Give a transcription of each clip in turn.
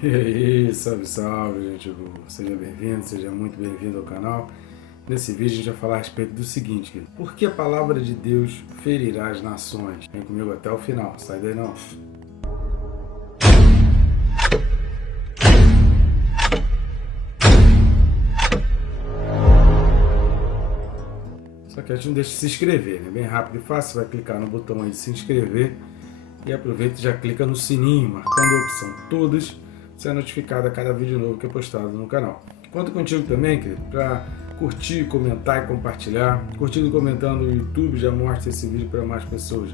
E aí, salve, salve, gente boa. Seja bem-vindo, seja muito bem-vindo ao canal. Nesse vídeo a gente vai falar a respeito do seguinte, querido. Por que a palavra de Deus ferirá as nações? Vem comigo até o final, sai daí não. Só que a gente não deixa de se inscrever, né? Bem rápido e fácil, você vai clicar no botão aí de se inscrever e aproveita e já clica no sininho, marcando a opção todas, você é notificado a cada vídeo novo que é postado no canal. Conto contigo também, querido, para curtir, comentar e compartilhar. Curtindo e comentando, o YouTube já mostra esse vídeo para mais pessoas,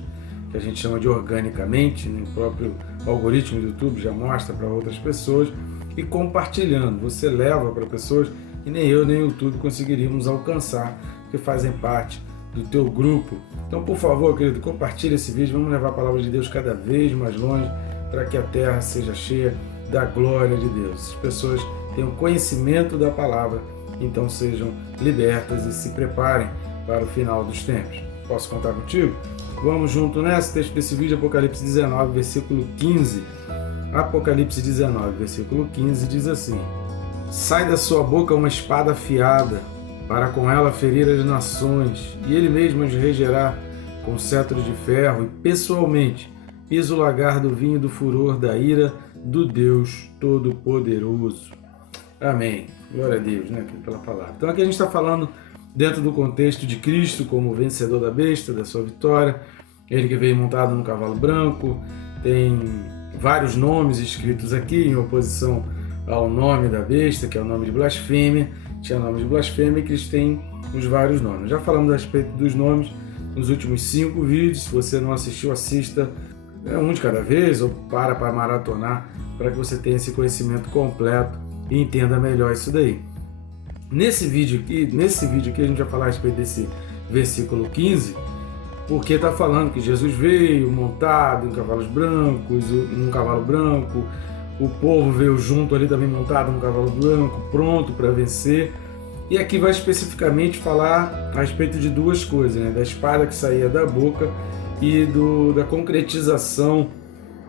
que a gente chama de organicamente, né? O próprio algoritmo do YouTube já mostra para outras pessoas. E compartilhando, você leva para pessoas que nem eu nem o YouTube conseguiríamos alcançar, que fazem parte do teu grupo. Então, por favor, querido, compartilhe esse vídeo, vamos levar a palavra de Deus cada vez mais longe, para que a terra seja cheia da glória de Deus. As pessoas tenham conhecimento da palavra, então sejam libertas e se preparem para o final dos tempos. Posso contar contigo? Vamos junto nessa. Texto desse vídeo, Apocalipse 19, versículo 15. Apocalipse 19, versículo 15 diz assim: sai da sua boca uma espada afiada, para com ela ferir as nações, e ele mesmo as regerá com cetro de ferro, e pessoalmente pisa o lagar do vinho do furor da ira do Deus Todo-Poderoso. Amém. Glória a Deus, né, pela palavra. Então aqui a gente está falando dentro do contexto de Cristo como vencedor da besta, da sua vitória. Ele que veio montado num cavalo branco, tem vários nomes escritos aqui em oposição ao nome da besta, que é o nome de blasfêmia. Tinha nome de blasfêmia, que eles têm os vários nomes. Já falamos a respeito dos nomes nos últimos 5 vídeos. Se você não assistiu, assista um de cada vez ou para maratonar, para que você tenha esse conhecimento completo e entenda melhor isso daí. Nesse vídeo aqui a gente vai falar a respeito desse versículo 15, porque está falando que Jesus veio montado em cavalos brancos, num cavalo branco. O povo veio junto ali também montado num cavalo branco, pronto para vencer. E aqui vai especificamente falar a respeito de duas coisas, né? Da espada que saía da boca e da concretização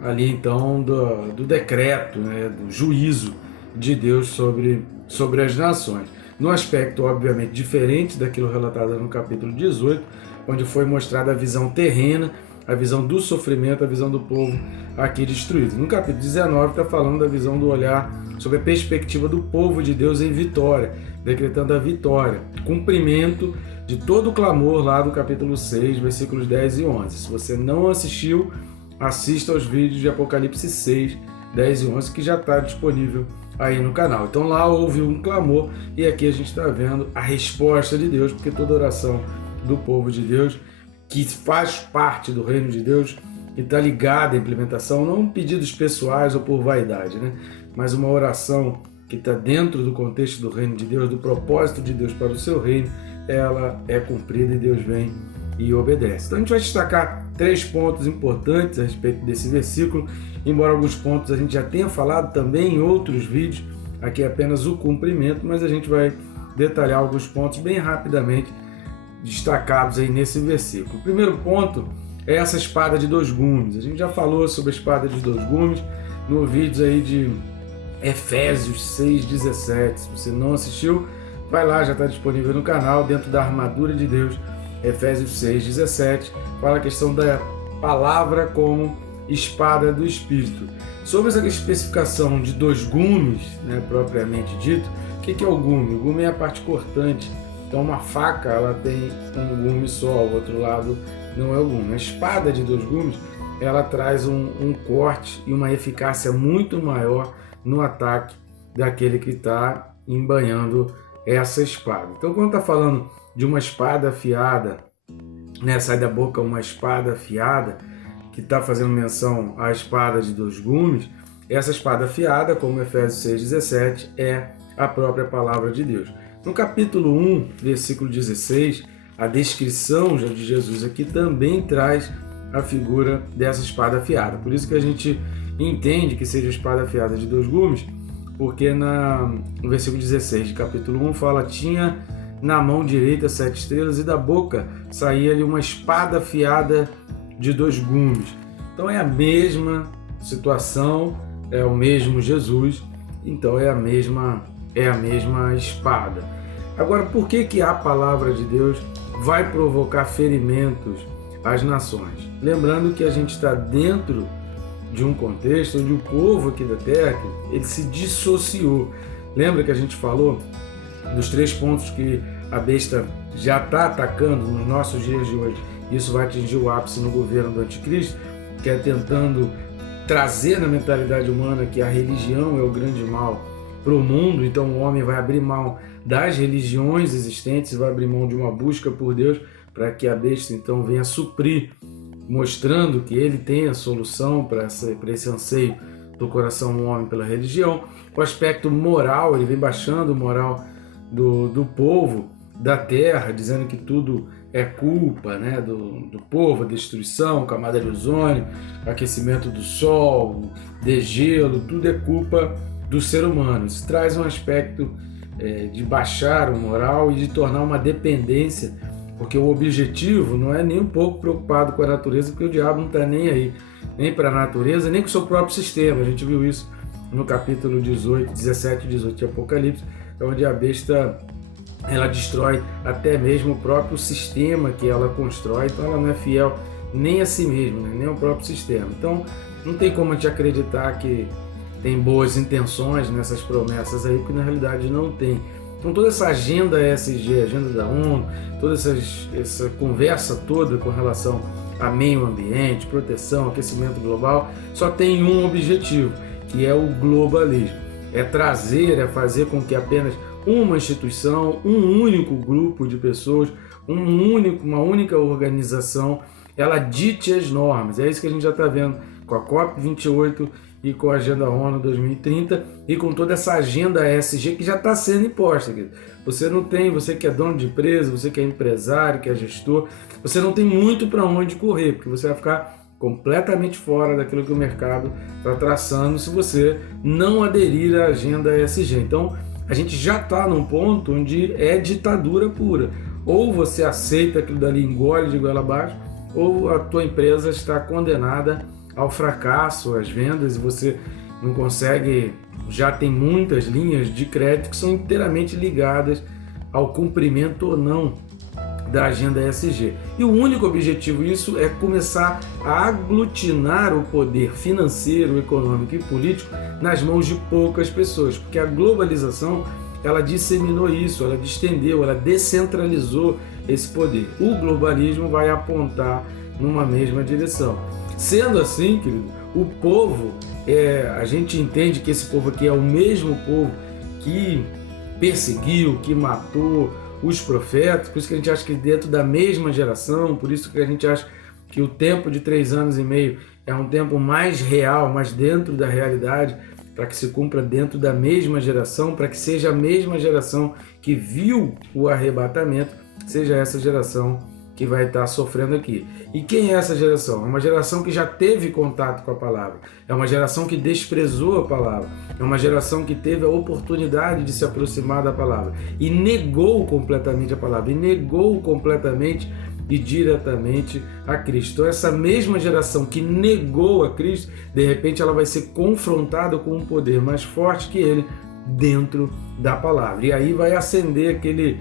ali então do decreto, né? Do juízo de Deus sobre as nações. No aspecto obviamente diferente daquilo relatado no capítulo 18, onde foi mostrada a visão terrena, a visão do sofrimento, a visão do povo aqui destruído. No capítulo 19 está falando da visão do olhar sobre a perspectiva do povo de Deus em vitória, decretando a vitória, cumprimento de todo o clamor lá do capítulo 6, versículos 10 e 11. Se você não assistiu, assista aos vídeos de Apocalipse 6, 10 e 11, que já está disponível aí no canal. Então lá houve um clamor e aqui a gente está vendo a resposta de Deus, porque toda oração do povo de Deus que faz parte do reino de Deus, que está ligada à implementação, não pedidos pessoais ou por vaidade, né? Mas uma oração que está dentro do contexto do reino de Deus, do propósito de Deus para o seu reino, ela é cumprida e Deus vem e obedece. Então a gente vai destacar 3 pontos importantes a respeito desse versículo, embora alguns pontos a gente já tenha falado também em outros vídeos, aqui é apenas o cumprimento, mas a gente vai detalhar alguns pontos bem rapidamente, destacados aí nesse versículo. O primeiro ponto é essa espada de 2 gumes. A gente já falou sobre a espada de 2 gumes no vídeo aí de Efésios 6:17. Se você não assistiu, vai lá, já está disponível no canal, dentro da armadura de Deus. Efésios 6:17 fala a questão da palavra como espada do Espírito. Sobre essa especificação de 2 gumes, né, propriamente dito, o que é o gume? O gume é a parte cortante. Então uma faca, ela tem um gume só, o outro lado não é o gume. A espada de 2 gumes, ela traz um corte e uma eficácia muito maior no ataque daquele que está embanhando essa espada. Então quando está falando de uma espada afiada, né, sai da boca uma espada afiada, que está fazendo menção à espada de 2 gumes, essa espada afiada, como Efésios 6:17, é a própria palavra de Deus. No capítulo 1, versículo 16, a descrição já de Jesus aqui também traz a figura dessa espada afiada. Por isso que a gente entende que seja a espada afiada de 2 gumes, porque no versículo 16 de capítulo 1 fala: tinha na mão direita 7 estrelas e da boca saía-lhe uma espada afiada de 2 gumes. Então é a mesma situação, é o mesmo Jesus, então é a mesma espada. Agora, por que a palavra de Deus vai provocar ferimentos às nações? Lembrando que a gente está dentro de um contexto onde o povo aqui da terra, ele se dissociou. Lembra que a gente falou dos 3 pontos que a besta já está atacando nos nossos dias de hoje? Isso vai atingir o ápice no governo do anticristo, que é tentando trazer na mentalidade humana que a religião é o grande mal para o mundo. Então o homem vai abrir mão das religiões existentes, vai abrir mão de uma busca por Deus, para que a besta então venha suprir, mostrando que ele tem a solução para esse anseio do coração do homem pela religião. O aspecto moral, ele vem baixando o moral do povo da terra, dizendo que tudo é culpa, né, do povo, a destruição, camada de ozônio, aquecimento do sol, degelo, tudo é culpa do ser humano. Isso traz um aspecto de baixar o moral e de tornar uma dependência, porque o objetivo não é nem um pouco preocupado com a natureza, porque o diabo não está nem aí, nem para a natureza, nem com o seu próprio sistema. A gente viu isso no capítulo 17 e 18 de Apocalipse, onde a besta ela destrói até mesmo o próprio sistema que ela constrói, então ela não é fiel nem a si mesma, né? Nem ao próprio sistema. Então não tem como a gente acreditar que tem boas intenções nessas promessas aí, porque na realidade não tem. Então toda essa agenda ESG, agenda da ONU, toda essa conversa toda com relação a meio ambiente, proteção, aquecimento global, só tem um objetivo, que é o globalismo. É trazer, é fazer com que apenas uma instituição, um único grupo de pessoas, uma única organização, ela dite as normas. É isso que a gente já está vendo com a COP28 e com a Agenda ONU 2030 e com toda essa agenda ESG que já está sendo imposta. Você que é dono de empresa, você que é empresário, que é gestor, você não tem muito para onde correr, porque você vai ficar completamente fora daquilo que o mercado está traçando se você não aderir à agenda ESG. Então, a gente já está num ponto onde é ditadura pura. Ou você aceita aquilo dali, engole de goela abaixo, ou a tua empresa está condenada ao fracasso, às vendas, e você não consegue, já tem muitas linhas de crédito que são inteiramente ligadas ao cumprimento ou não da agenda ESG. E o único objetivo disso é começar a aglutinar o poder financeiro, econômico e político nas mãos de poucas pessoas, porque a globalização ela disseminou isso, ela distendeu, ela descentralizou esse poder. O globalismo vai apontar numa mesma direção. Sendo assim, querido, o povo, a gente entende que esse povo aqui é o mesmo povo que perseguiu, que matou os profetas, por isso que a gente acha que dentro da mesma geração, por isso que a gente acha que o tempo de 3 anos e meio é um tempo mais real, mais dentro da realidade, para que se cumpra dentro da mesma geração, para que seja a mesma geração que viu o arrebatamento, seja essa geração que vai estar sofrendo aqui. E quem é essa geração? É uma geração que já teve contato com a palavra, é uma geração que desprezou a palavra, é uma geração que teve a oportunidade de se aproximar da palavra e negou completamente a palavra, e negou completamente e diretamente a Cristo. Então essa mesma geração que negou a Cristo, de repente ela vai ser confrontada com um poder mais forte que ele dentro da palavra. E aí vai acender aquele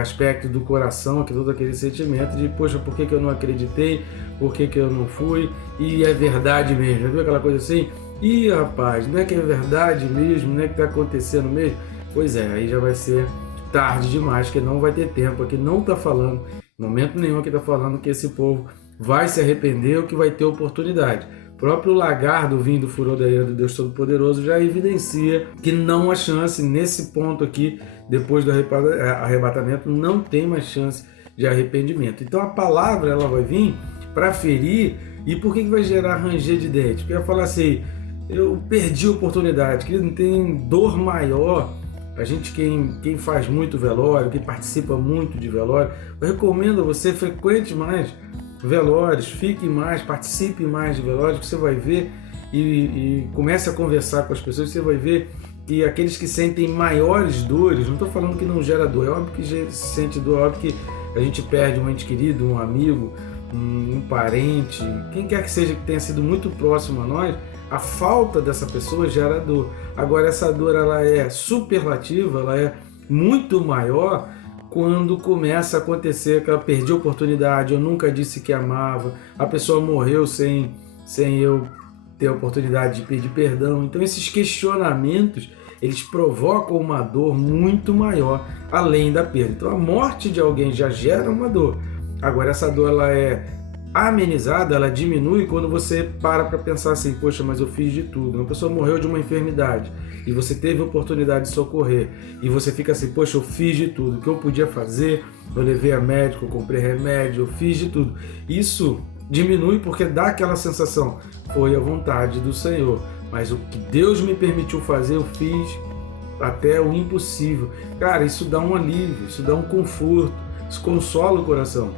aspecto do coração, todo aquele sentimento de, poxa, por que eu não acreditei, por que eu não fui, e é verdade mesmo, viu aquela coisa assim? Ih, rapaz, não é que é verdade mesmo, não é que está acontecendo mesmo? Pois é, aí já vai ser tarde demais, que não vai ter tempo, aqui não está falando, em momento nenhum aqui está falando que esse povo vai se arrepender ou que vai ter oportunidade. O próprio lagar do vinho do furor da ira do Deus Todo-Poderoso já evidencia que não há chance, nesse ponto aqui, depois do arrebatamento, não tem mais chance de arrependimento. Então a palavra ela vai vir para ferir. E por que vai gerar ranger de dente? Porque vai falar assim, eu perdi a oportunidade, que não tem dor maior. A gente, quem faz muito velório, quem participa muito de velório, eu recomendo a você frequente mais velórios, fique mais, participe mais de velórios, que você vai ver e comece a conversar com as pessoas, você vai ver que aqueles que sentem maiores dores, não estou falando que não gera dor, é óbvio que se sente dor, é óbvio que a gente perde um ente querido, um amigo, um parente, quem quer que seja que tenha sido muito próximo a nós, a falta dessa pessoa gera dor. Agora, essa dor ela é superlativa, ela é muito maior quando começa a acontecer que ela perdeu a oportunidade, eu nunca disse que amava, a pessoa morreu sem eu ter a oportunidade de pedir perdão. Então esses questionamentos, eles provocam uma dor muito maior, além da perda. Então a morte de alguém já gera uma dor. Agora essa dor ela é amenizada, ela diminui quando você para pensar assim, poxa, mas eu fiz de tudo. Uma pessoa morreu de uma enfermidade e você teve a oportunidade de socorrer e você fica assim, poxa, eu fiz de tudo, o que eu podia fazer, eu levei a médico, eu comprei remédio, eu fiz de tudo. Isso diminui porque dá aquela sensação, foi a vontade do Senhor, mas o que Deus me permitiu fazer, eu fiz até o impossível. Cara, isso dá um alívio, isso dá um conforto, isso consola o coração.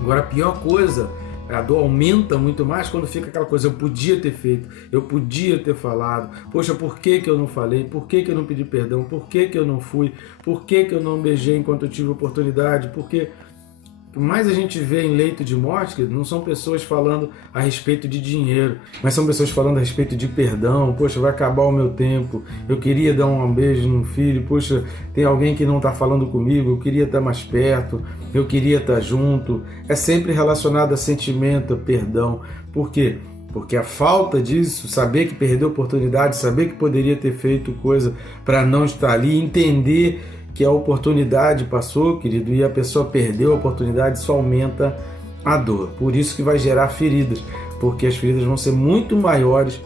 Agora, a pior coisa, a dor aumenta muito mais quando fica aquela coisa, eu podia ter feito, eu podia ter falado, poxa, por que eu não falei, por que eu não pedi perdão, por que eu não fui, por que eu não beijei enquanto eu tive oportunidade, porque o que mais a gente vê em leito de morte, não são pessoas falando a respeito de dinheiro, mas são pessoas falando a respeito de perdão. Poxa, vai acabar o meu tempo, eu queria dar um beijo no filho, poxa, tem alguém que não está falando comigo, eu queria estar mais perto, eu queria estar junto. É sempre relacionado a sentimento, a perdão. Por quê? Porque a falta disso, saber que perdeu a oportunidade, saber que poderia ter feito coisa para não estar ali, entender que a oportunidade passou, querido, e a pessoa perdeu a oportunidade, isso aumenta a dor. Por isso que vai gerar feridas, porque as feridas vão ser muito maiores,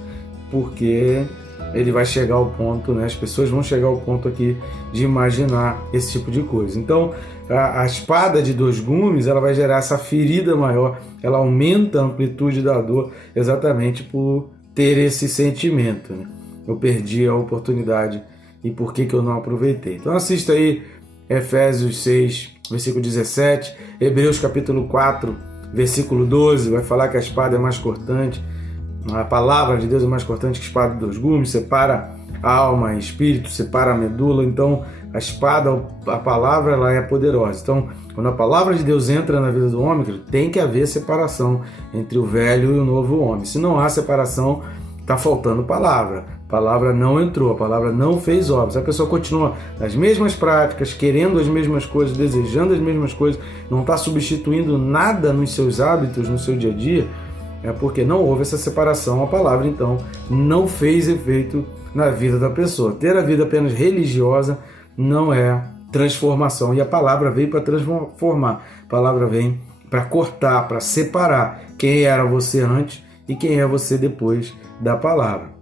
porque ele vai chegar ao ponto, né? As pessoas vão chegar ao ponto aqui de imaginar esse tipo de coisa. Então, a espada de dois gumes, ela vai gerar essa ferida maior, ela aumenta a amplitude da dor, exatamente por ter esse sentimento, né? Eu perdi a oportunidade e por que eu não aproveitei. Então assista aí Efésios 6, versículo 17, Hebreus capítulo 4, versículo 12, vai falar que a espada é mais cortante, a palavra de Deus é mais cortante que a espada de dois gumes, separa a alma e espírito, separa a medula. Então a espada, a palavra, ela é poderosa. Então quando a palavra de Deus entra na vida do homem, tem que haver separação entre o velho e o novo homem. Se não há separação, está faltando palavra. A palavra não entrou, a palavra não fez obras. A pessoa continua nas mesmas práticas, querendo as mesmas coisas, desejando as mesmas coisas, não está substituindo nada nos seus hábitos, no seu dia a dia, é porque não houve essa separação. A palavra, então, não fez efeito na vida da pessoa. Ter a vida apenas religiosa não é transformação. E a palavra veio para transformar. A palavra vem para cortar, para separar quem era você antes e quem é você depois da palavra.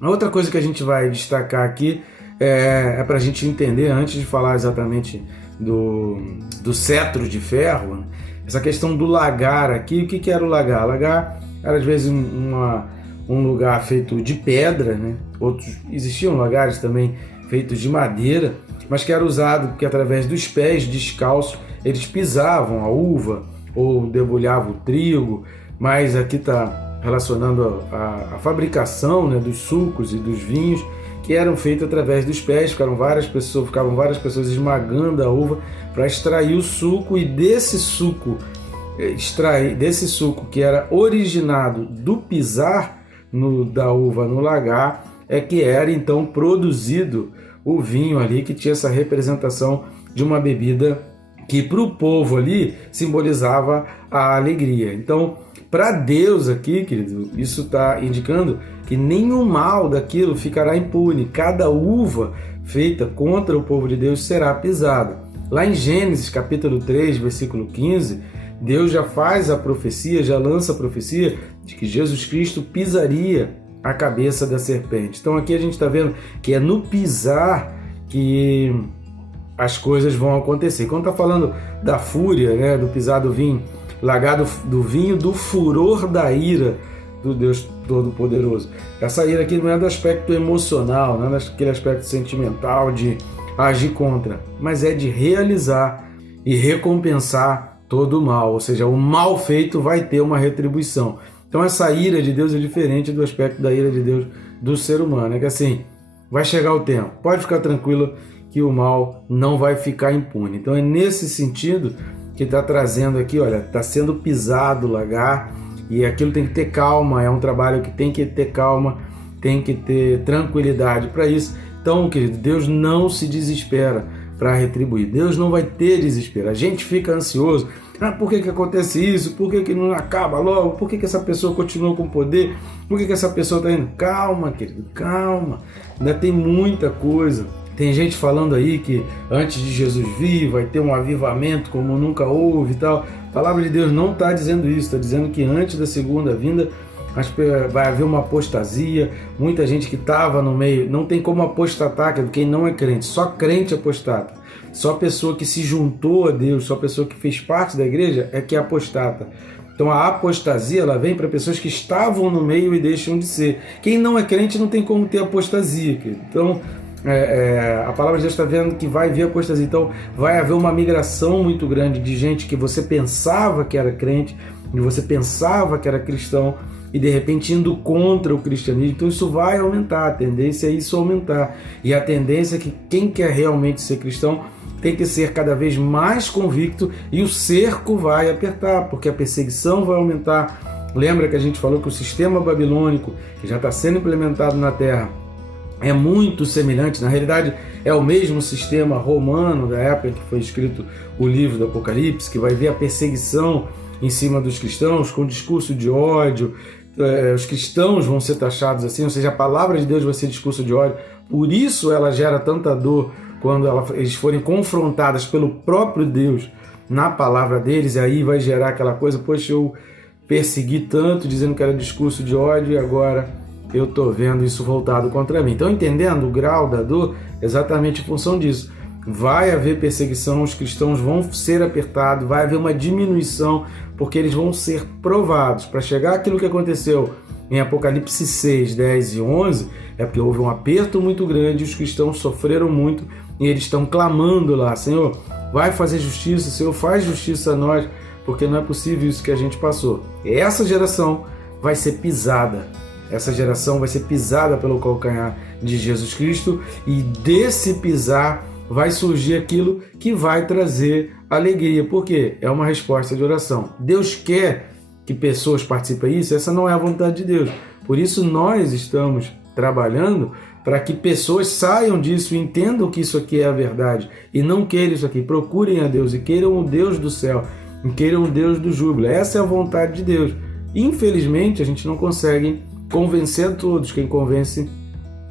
A outra coisa que a gente vai destacar aqui é para a gente entender, antes de falar exatamente do cetro de ferro, essa questão do lagar aqui. O que era o lagar? Lagar era às vezes um lugar feito de pedra, né? Outros existiam lagares também feitos de madeira, mas que era usado porque através dos pés descalços eles pisavam a uva ou debulhavam o trigo, mas aqui está relacionando a fabricação, né, dos sucos e dos vinhos, que eram feitos através dos pés. Ficavam várias pessoas esmagando a uva para extrair o suco, e desse suco que era originado do pisar da uva no lagar, é que era então produzido o vinho ali, que tinha essa representação de uma bebida que para o povo ali simbolizava a alegria. Então, para Deus aqui, querido, isso está indicando que nenhum mal daquilo ficará impune. Cada uva feita contra o povo de Deus será pisada. Lá em Gênesis capítulo 3, versículo 15, Deus já faz a profecia, já lança a profecia de que Jesus Cristo pisaria a cabeça da serpente. Então aqui a gente está vendo que é no pisar que as coisas vão acontecer. Quando está falando da fúria, né, do pisar do vinho, lagar do vinho, do furor da ira do Deus Todo-Poderoso. Essa ira aqui não é do aspecto emocional, não é daquele aspecto sentimental de agir contra, mas é de realizar e recompensar todo o mal, ou seja, o mal feito vai ter uma retribuição. Então essa ira de Deus é diferente do aspecto da ira de Deus do ser humano, é que assim, vai chegar o tempo, pode ficar tranquilo que o mal não vai ficar impune. Então é nesse sentido que está trazendo aqui, olha, está sendo pisado o lagar, e aquilo tem que ter calma, é um trabalho que tem que ter calma, tem que ter tranquilidade para isso. Então, querido, Deus não se desespera para retribuir. Deus não vai ter desespero. A gente fica ansioso. Por que acontece isso? Por que não acaba logo? Por que essa pessoa continua com poder? Por que essa pessoa está indo? Calma, querido, calma. Ainda tem muita coisa. Tem gente falando aí que antes de Jesus vir vai ter um avivamento como nunca houve e tal. A palavra de Deus não está dizendo isso. Está dizendo que antes da segunda vinda vai haver uma apostasia. Muita gente que estava no meio, não tem como apostatar, quem não é crente, só crente apostata. Só pessoa que se juntou a Deus, só pessoa que fez parte da igreja é que é apostata. Então a apostasia ela vem para pessoas que estavam no meio e deixam de ser. Quem não é crente não tem como ter apostasia. Então a palavra de Deus está vendo que vai vir apostasia. Então vai haver uma migração muito grande de gente que você pensava que era crente, e você pensava que era cristão, e de repente indo contra o cristianismo. Então isso vai aumentar, a tendência é isso aumentar. E a tendência é que quem quer realmente ser cristão tem que ser cada vez mais convicto, e o cerco vai apertar, porque a perseguição vai aumentar. Lembra que a gente falou que o sistema babilônico, que já está sendo implementado na Terra, é muito semelhante, na realidade é o mesmo sistema romano da época que foi escrito o livro do Apocalipse, que vai ver a perseguição em cima dos cristãos, com discurso de ódio. Os cristãos vão ser taxados assim, ou seja, a palavra de Deus vai ser discurso de ódio. Por isso ela gera tanta dor quando eles forem confrontadas pelo próprio Deus na palavra deles, e aí vai gerar aquela coisa, poxa, eu persegui tanto dizendo que era discurso de ódio e agora eu estou vendo isso voltado contra mim. Então, entendendo o grau da dor, exatamente em função disso. Vai haver perseguição, os cristãos vão ser apertados, vai haver uma diminuição, porque eles vão ser provados. Para chegar àquilo que aconteceu em Apocalipse 6, 10 e 11, é porque houve um aperto muito grande, os cristãos sofreram muito, e eles estão clamando lá, Senhor, vai fazer justiça, Senhor, faz justiça a nós, porque não é possível isso que a gente passou. E essa geração vai ser pisada. Essa geração vai ser pisada pelo calcanhar de Jesus Cristo, e desse pisar vai surgir aquilo que vai trazer alegria. Por quê? É uma resposta de oração. Deus quer que pessoas participem disso, essa não é a vontade de Deus. Por isso nós estamos trabalhando para que pessoas saiam disso e entendam que isso aqui é a verdade e não queiram isso aqui. Procurem a Deus e queiram o Deus do céu e queiram o Deus do júbilo. Essa é a vontade de Deus. Infelizmente, a gente não consegue convencer a todos. Quem convence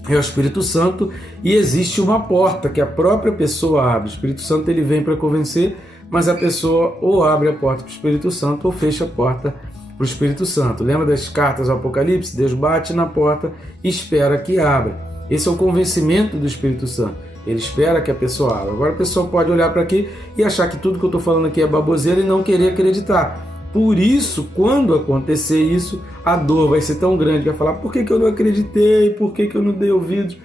é o Espírito Santo, e existe uma porta que a própria pessoa abre. O Espírito Santo ele vem para convencer, mas a pessoa ou abre a porta para o Espírito Santo ou fecha a porta para o Espírito Santo. Lembra das cartas do Apocalipse? Deus bate na porta e espera que abra. Esse é o convencimento do Espírito Santo. Ele espera que a pessoa abra. Agora a pessoa pode olhar para aqui e achar que tudo que eu estou falando aqui é baboseira e não querer acreditar. Por isso, quando acontecer isso, a dor vai ser tão grande que vai falar, por que eu não acreditei? Por que eu não dei ouvidos?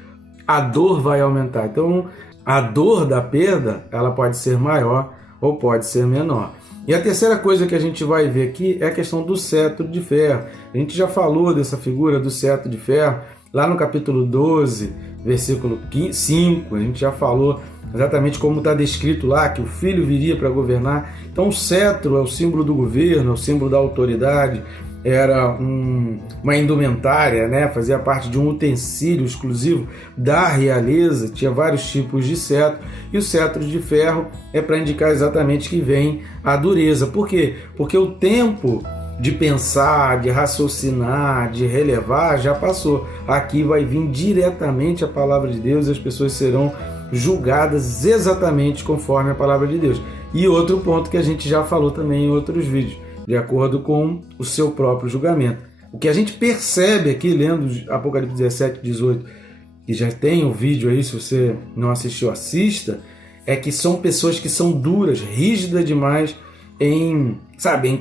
A dor vai aumentar. Então, a dor da perda, ela pode ser maior ou pode ser menor. E a terceira coisa que a gente vai ver aqui é a questão do cetro de ferro. A gente já falou dessa figura do cetro de ferro lá no capítulo 12, versículo 5, a gente já falou exatamente como está descrito lá, que o filho viria para governar. Então o cetro é o símbolo do governo, é o símbolo da autoridade, era uma indumentária, né? Fazia parte de um utensílio exclusivo da realeza, tinha vários tipos de cetro, e o cetro de ferro é para indicar exatamente que vem a dureza. Por quê? Porque o tempo de pensar, de raciocinar, de relevar já passou. Aqui vai vir diretamente a palavra de Deus e as pessoas serão julgadas exatamente conforme a palavra de Deus. E outro ponto que a gente já falou também em outros vídeos, de acordo com o seu próprio julgamento. O que a gente percebe aqui, lendo Apocalipse 17, 18, que já tem um vídeo aí, se você não assistiu, assista, é que são pessoas que são duras, rígidas demais em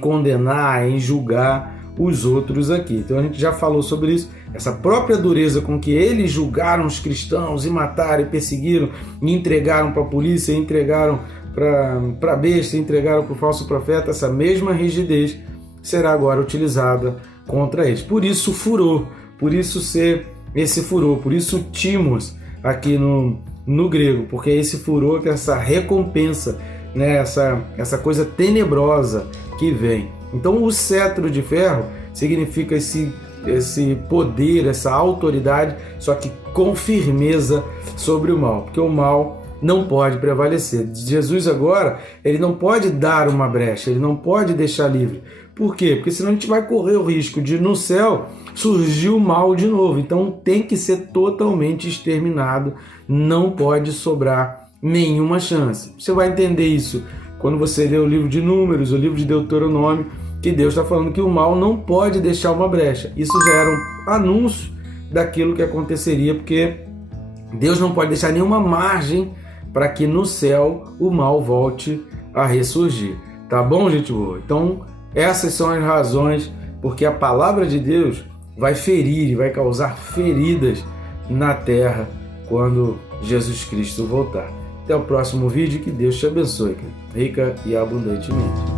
condenar, em julgar os outros aqui. Então a gente já falou sobre isso, essa própria dureza com que eles julgaram os cristãos e mataram e perseguiram e entregaram para a polícia, entregaram para a besta, entregaram para o falso profeta, essa mesma rigidez será agora utilizada contra eles. Por isso furor, por isso ser esse furor, por isso timos aqui no grego, porque é esse furor, que é essa recompensa, né, essa coisa tenebrosa que vem. Então o cetro de ferro significa esse poder, essa autoridade, só que com firmeza sobre o mal, porque o mal não pode prevalecer. Jesus agora, ele não pode dar uma brecha, ele não pode deixar livre. Por quê? Porque senão a gente vai correr o risco de no céu surgir o mal de novo. Então tem que ser totalmente exterminado, não pode sobrar nenhuma chance. Você vai entender isso quando você lê o livro de Números, o livro de Deuteronômio, que Deus está falando que o mal não pode deixar uma brecha. Isso já era um anúncio daquilo que aconteceria, porque Deus não pode deixar nenhuma margem para que no céu o mal volte a ressurgir. Tá bom, gente boa? Então, essas são as razões porque a palavra de Deus vai ferir e vai causar feridas na terra quando Jesus Cristo voltar. Até o próximo vídeo, que Deus te abençoe, rica e abundantemente.